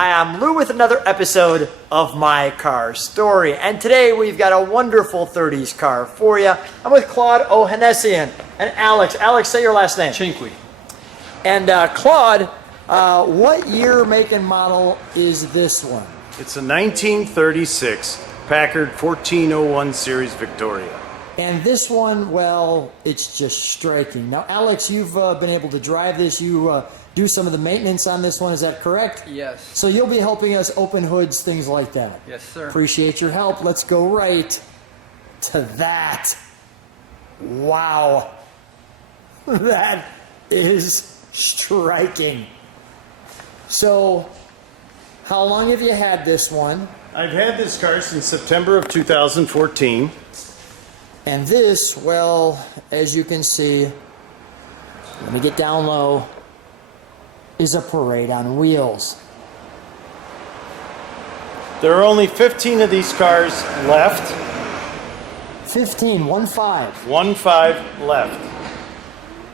Hi, I'm Lou with another episode of My Car Story. And today we've got a wonderful 30s car for you. I'm with Claude Ohanesian and Alex. Alex, say your last name. Chinqui. And Claude, what year, make, and model is this one? It's a 1936 Packard 1401 Series Victoria. And this one, well, it's just striking. Now, Alex, you've been able to drive this. You do some of the maintenance on this one, is that correct? Yes. So you'll be helping us open hoods, things like that. Yes, sir. Appreciate your help. Let's go right to that. Wow. That is striking. So, how long have you had this one? I've had this car since September of 2014. And this, well, as you can see, let me get down low, is a parade on wheels. There are only 15 of these cars left. 15, 1-5. 1-5 left.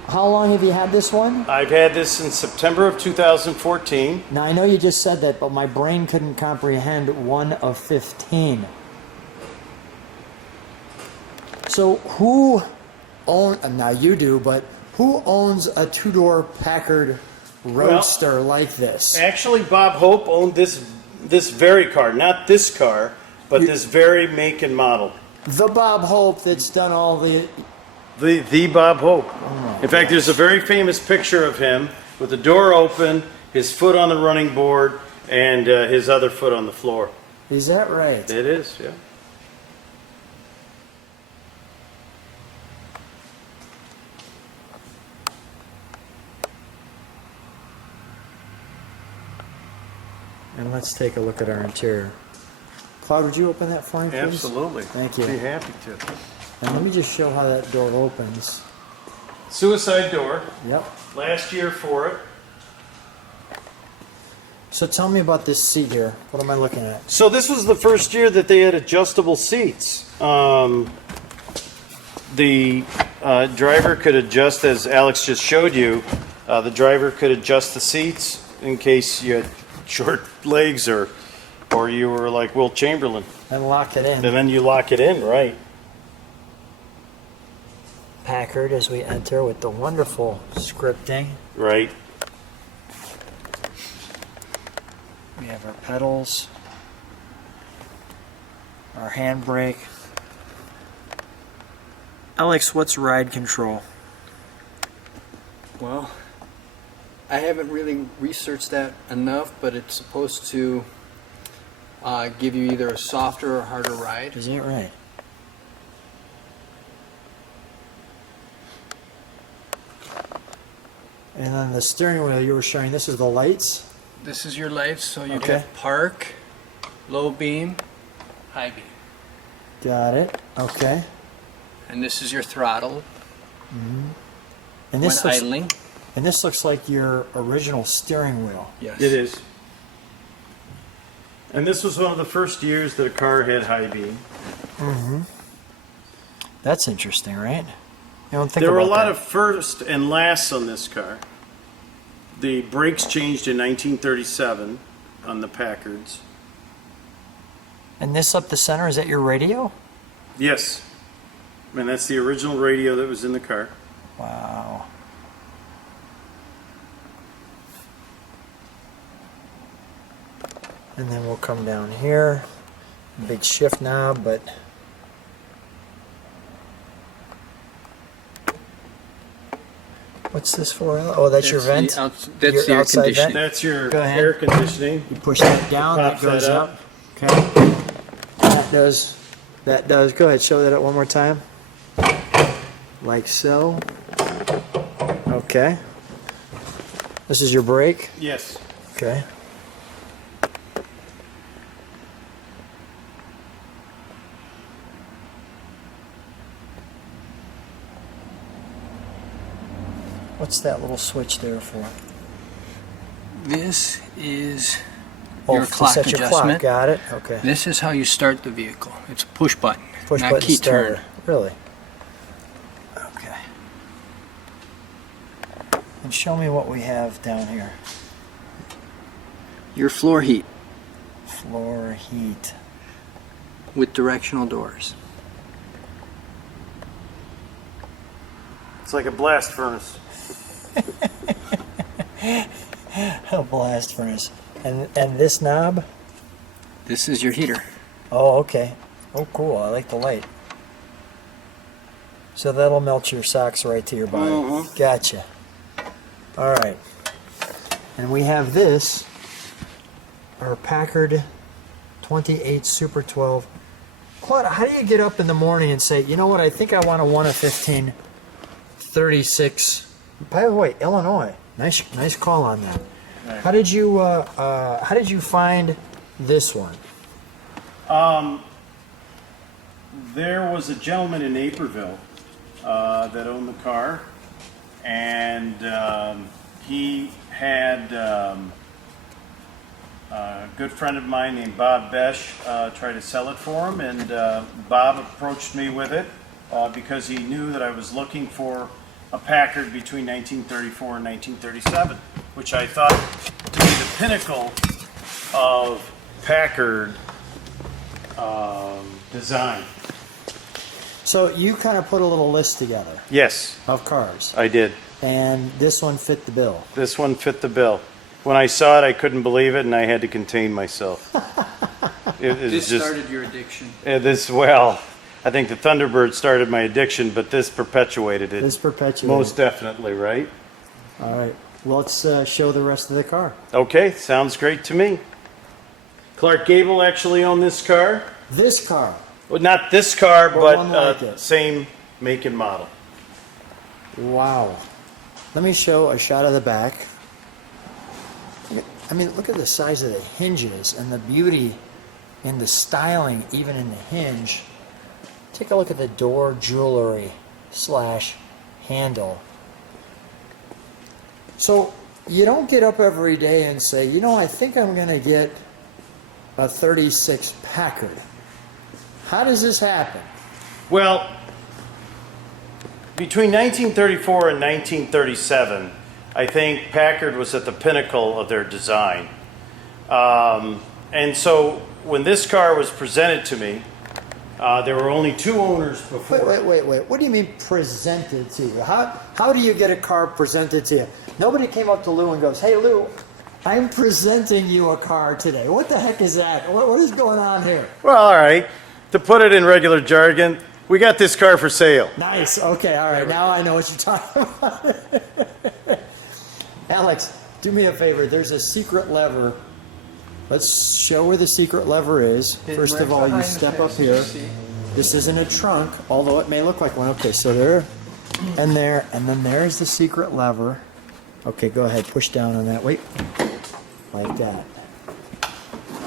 How long have you had this one? I've had this since September of 2014. Now, I know you just said that, but my brain couldn't comprehend 1 of 15. So who owns, now you do, but who owns a two-door Packard Roadster like this? Actually, Bob Hope owned this very car. Not this car, but this very make and model. The Bob Hope that's done all the... The Bob Hope. In fact, there's a very famous picture of him with the door open, his foot on the running board, and his other foot on the floor. Is that right? It is, yeah. And let's take a look at our interior. Claude, would you open that for me, please? Absolutely. Thank you. Be happy to. And let me just show how that door opens. Suicide door. Yep. Last year for it. So tell me about this seat here. What am I looking at? So this was the first year that they had adjustable seats. The driver could adjust, as Alex just showed you, the driver could adjust the seats in case you had short legs or you were like Wilt Chamberlain. And lock it in. And then you lock it in, right. Packard as we enter with the wonderful scripting. Right. We have our pedals, our handbrake. Alex, what's ride control? Well, I haven't really researched that enough, but it's supposed to give you either a softer or harder ride. Is that right? And then the steering wheel you were showing, this is the lights? This is your lights, so you Okay. have park, low beam, high beam. Got it. Okay. And this is your throttle And when this looks, idling. and this looks like your original steering wheel. Yes. It is. And this was one of the first years that a car had high beam. That's interesting, right? You don't think There were a about lot that. of first and lasts on this car. The brakes changed in 1937 on the Packards. And this up the center, is that your radio? Yes. And that's the original radio that was in the car. Wow. And then we'll come down here. Big shift knob, but what's this for? Oh, that's your vent? That's Your the air outside conditioning. vent? That's your Go ahead. air conditioning. You push that down, that Pops goes that up. up. Okay. That does. Go ahead, show that one more time. Like so. Okay. This is your brake. Yes. Okay. What's that little switch there for? This is Oh, your to clock set your adjustment. clock. Got it. Okay. This is how you start the vehicle. It's a push button, Push not button key starter. turn. Really? Okay. And show me what we have down here. your floor heat Floor heat. with directional doors. It's like a blast furnace. A blast furnace. And this knob? This is your heater. Oh, okay. Oh, cool. I like the light. So that'll melt your socks right to your body. Mhm. Gotcha. All right. And we have this, our Packard 28 Super 12. Claude, how do you get up in the morning and say, you know what, I think I want a 1 of 15 36. By the way, Illinois. Nice call on that. Right. How did you find this one? There was a gentleman in Naperville that owned the car, and he had a good friend of mine named Bob Besh try to sell it for him, and Bob approached me with it because he knew that I was looking for a Packard between 1934 and 1937, which I thought to be the pinnacle of Packard design. So you kind of put a little list together Yes, of cars, I did. and this one fit the bill. This one fit the bill. When I saw it, I couldn't believe it, and I had to contain myself. It was This just started your addiction. well. I think the Thunderbird started my addiction, but this perpetuated it. This perpetuates. Most definitely, right? All right. Well, let's show the rest of the car. Okay, sounds great to me. Clark Gable actually owned this car. This car. Well, not this car, But but one like it. same make and model. Wow. Let me show a shot of the back. I mean, look at the size of the hinges and the beauty in the styling, even in the hinge. Take a look at the door jewelry / handle. So you don't get up every day and say, you know, I think I'm going to get a 36 Packard. How does this happen? Well, between 1934 and 1937, I think Packard was at the pinnacle of their design. And so when this car was presented to me, there were only 2 owners before. Wait. What do you mean presented to you? How do you get a car presented to you? Nobody came up to Lou and goes, hey, Lou, I'm presenting you a car today. What the heck is that? What is going on here? Well, all right. To put it in regular jargon, we got this car for sale. Nice. Okay. All right. Now I know what you're talking about. Alex, do me a favor. There's a secret lever. Let's show where the secret lever is. First of all, you step up here. This isn't a trunk, although it may look like one. Okay, so there, and then there's the secret lever. Okay, go ahead. Push down on that. Wait. Like that.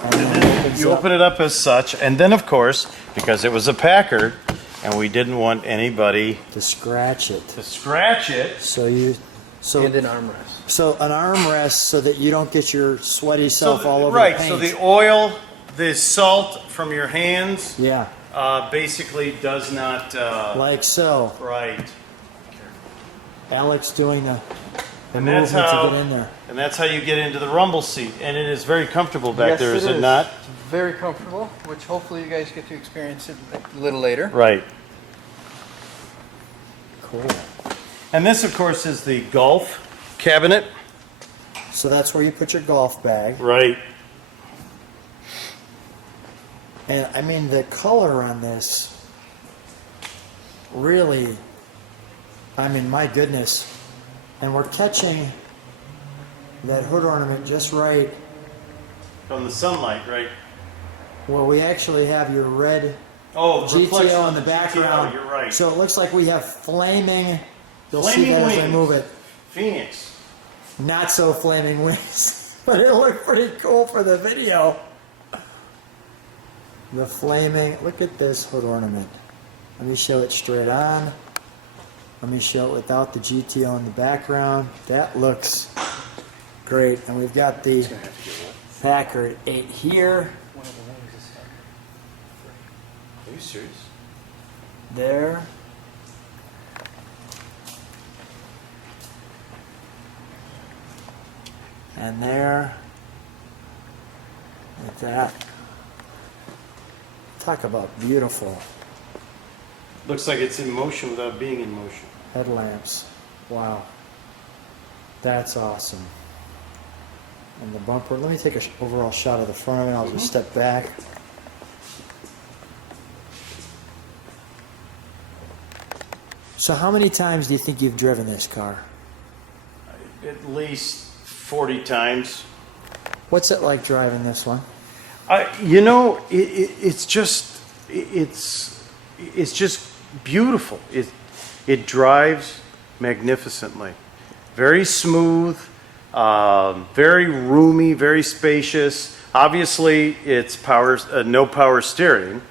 And then it opens You up. open it up as such, and then, of course, because it was a Packard, and we didn't want anybody To scratch it. to scratch it. So you... So, And an armrest. so an armrest so that you don't get your sweaty self all over right, the paint. so the oil, the salt from your hands, Yeah, basically does not. like so. Right, Alex doing the and movement that's how. to get in there. And that's how you get into the rumble seat, and it is very comfortable back Yes, there, is it it is. not? It's very comfortable, which hopefully you guys get to experience it a little later. Right. Cool. And this, of course, is the golf cabinet. So that's where you put your golf bag. Right. And I mean, the color on this really, I mean, my goodness. And we're catching that hood ornament just right From the sunlight, right? where we actually have your red Oh, the reflection GTO of in the GTO, background. You're right. So it looks like we have flaming. You'll see Flaming that as I wings. move it. Phoenix. Not so flaming wings, but it looked pretty cool for the video. The flaming. Look at this hood ornament. Let me show it straight on. Let me show it without the GTO in the background. That looks great. And we've got the Packard 8 here. Are you serious? There. And there. Like that. Talk about beautiful. Looks like it's in motion without being in motion. Headlamps. Wow. That's awesome. And the bumper. Let me take an overall shot of the front of it. I'll just step back. So how many times do you think you've driven this car? At least 40 times. What's it like driving this one? You know, it's just beautiful. It drives magnificently, very smooth, very roomy, very spacious. Obviously, it's no power steering.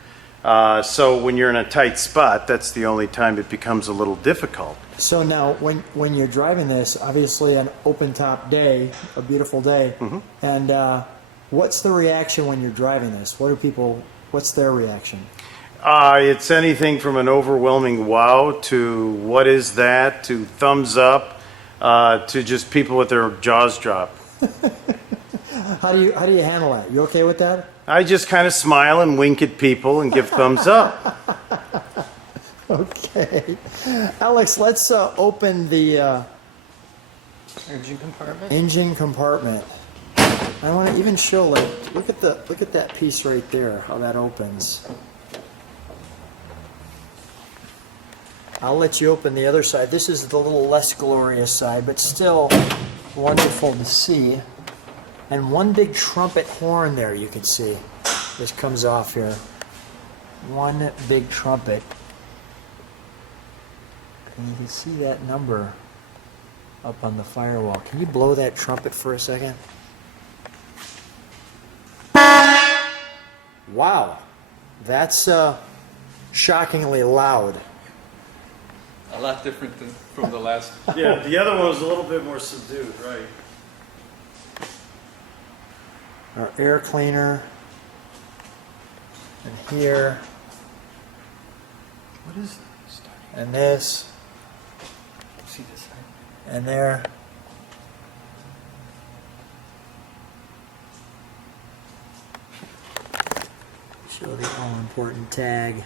So when you're in a tight spot, that's the only time it becomes a little difficult. So now, when you're driving this, obviously an open top day, a beautiful day, and what's the reaction when you're driving this? What's their reaction? It's anything from an overwhelming wow to what is that to thumbs up to just people with their jaws dropped. How do you handle that? You okay with that? I just kind of smile and wink at people and give thumbs up. Okay, Alex, let's open the engine compartment. I want to even show, like, look at that piece right there, how that opens. I'll let you open the other side. This is the little less glorious side, but still wonderful to see. And one big trumpet horn there you can see. This comes off here. One big trumpet. And you can see that number up on the firewall. Can you blow that trumpet for a second? Wow. That's shockingly loud. A lot different than from the last. Yeah, the other one was a little bit more subdued, right? Our air cleaner. And here. What is that? And this. See this side? And there. Show the all-important tag.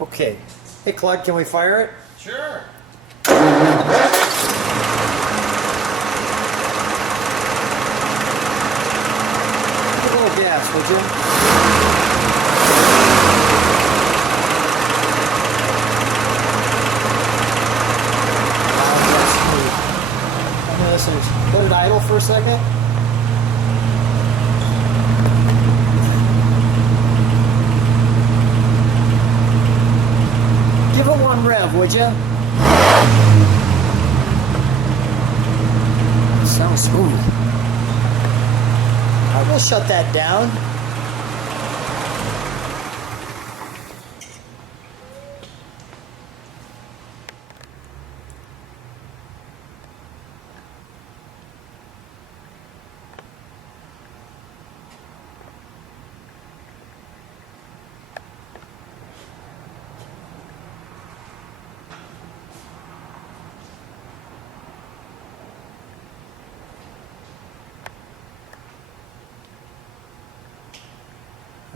Okay. Hey, Claude, can we fire it? Sure. Give a little gas, would you? I'm gonna listen. Let it idle for a second. Give it one rev, would you? Sounds smooth. All right, we'll shut that down.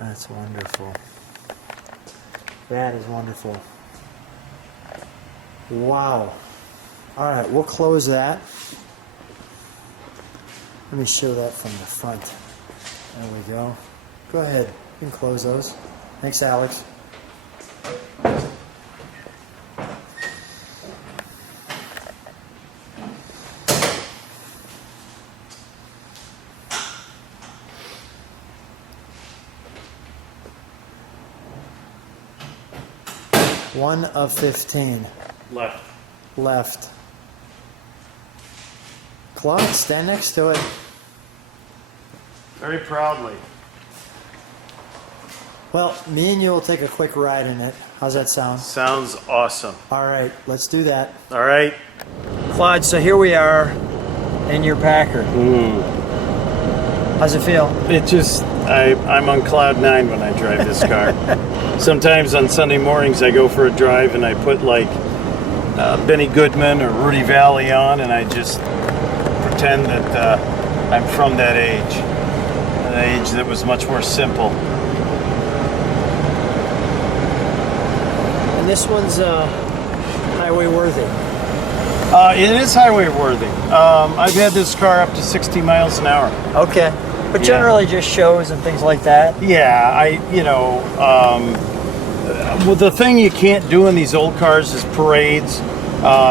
That's wonderful. That is wonderful. Wow. All right, we'll close that. Let me show that from the front. There we go. Go ahead. You can close those. Thanks, Alex. One of 15. Left. Left. Claude, stand next to it. Very proudly. Well, me and you will take a quick ride in it. How's that sound? Sounds awesome. All right, let's do that. All right. Claude, so here we are in your Packard. How's it feel? It just, I'm on cloud 9 when I drive this car. Sometimes on Sunday mornings I go for a drive and I put like Benny Goodman or Rudy Valley on and I just pretend that I'm from that age. And age that was much more simple. And this one's highway worthy. It is highway worthy. I've had this car up to 60 miles an hour. Okay. But Yeah. generally just shows and things like that. Yeah, well, the thing you can't do in these old cars is parades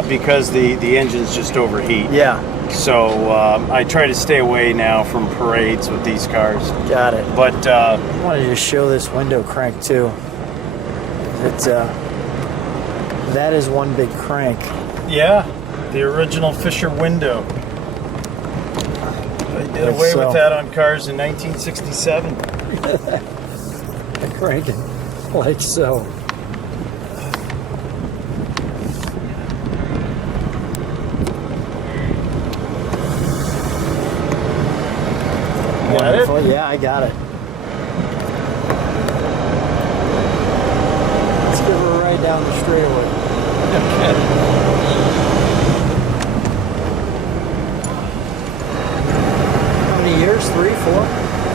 because the engines just overheat. Yeah. So I try to stay away now from parades with these cars. Got it. But I wanted to show this window crank too. It's that is one big crank. yeah, the original Fisher window. They did away with that on cars in 1967. Cranking like so. Got it? Wonderful. Yeah, I got it. Let's give her a ride down the straightaway. How many years? 3, 4?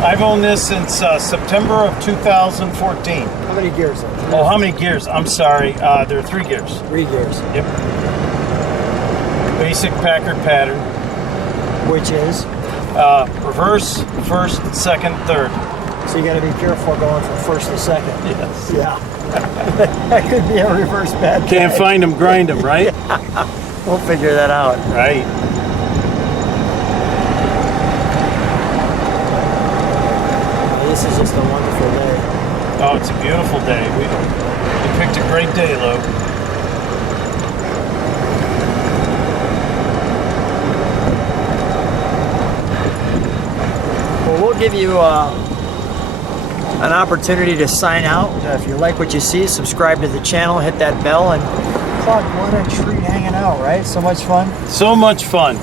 I've owned this since September of 2014. How many gears? Oh, how many gears? I'm sorry. There are 3 gears. 3 gears. Yep. Basic Packard pattern. Which is? Reverse, first, second, third. So you got to be careful going from first to second. Yes. Yeah. That could be a reverse bad Can't guy. find them, grind them, right? We'll figure that out. Right. This is just a wonderful day. Oh, it's a beautiful day. We picked a great day, Lou. Well, we'll give you an opportunity to sign out. If you like what you see, subscribe to the channel, hit that bell, and Claude, what a treat hanging out, right? So much fun. So much fun.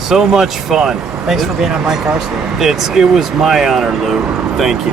So much fun. Thanks for being on my car stand. It was my honor, Lou. Thank you.